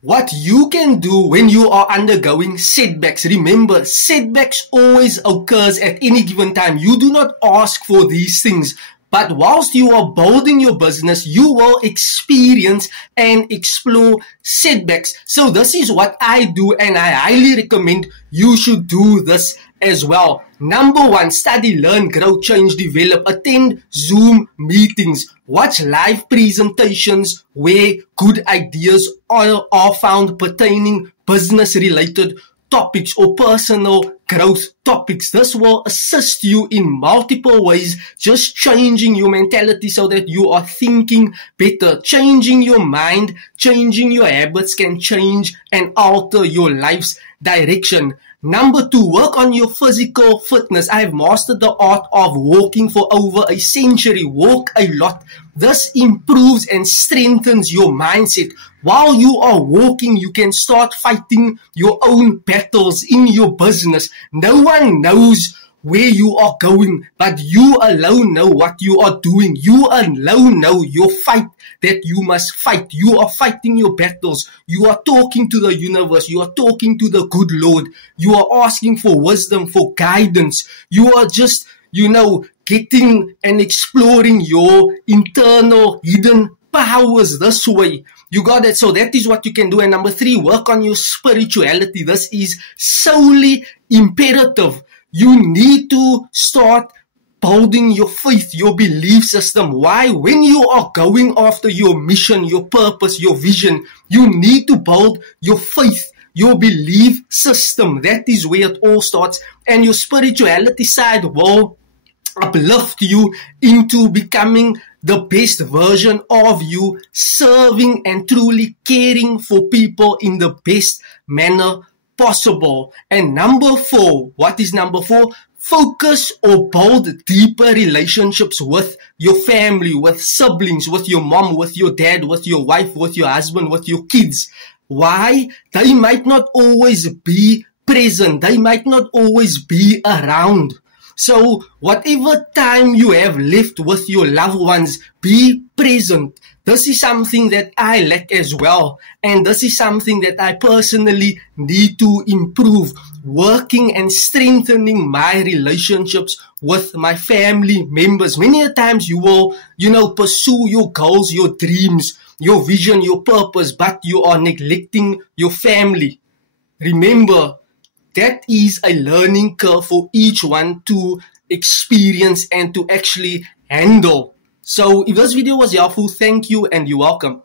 What you can do when you are undergoing setbacks. Remember, setbacks always occurs at any given time. You do not ask for these things. But whilst you are building your business, you will experience and explore setbacks. So this is what I do, and I highly recommend you should do this as well. Number one, study, learn, grow, change, develop, attend Zoom meetings, watch live presentations where good ideas are found pertaining business-related topics or personal growth topics. This will assist you in multiple ways, just changing your mentality so that you are thinking better. Changing your mind, changing your habits can change and alter your life's direction. Number two, work on your physical fitness. I have mastered the art of walking for over a century. Walk a lot. This improves and strengthens your mindset. While you are walking, you can start fighting your own battles in your business. No one knows where you are going, but you alone know what you are doing. You alone know your fight that you must fight. You are fighting your battles. You are talking to the universe. You are talking to the good Lord. You are asking for wisdom, for guidance. You are just, getting and exploring your internal hidden powers this way. You got it. So that is what you can do. And number three, work on your spirituality. This is solely imperative. You need to start building your faith, your belief system. Why? When you are going after your mission, your purpose, your vision, you need to build your faith, your belief system. That is where it all starts. And your spirituality side will uplift you into becoming the best version of you, serving and truly caring for people in the best manner possible. And number four, what is number four? Focus or build deeper relationships with your family, with siblings, with your mom, with your dad, with your wife, with your husband, with your kids. Why? They might not always be present. They might not always be around. So whatever time you have left with your loved ones, be present. This is something that I lack as well. And this is something that I personally need to improve. Working and strengthening my relationships with my family members. Many a times you will, pursue your goals, your dreams, your vision, your purpose, but you are neglecting your family. Remember, that is a learning curve for each one to experience and to actually handle. So if this video was helpful, thank you and you're welcome.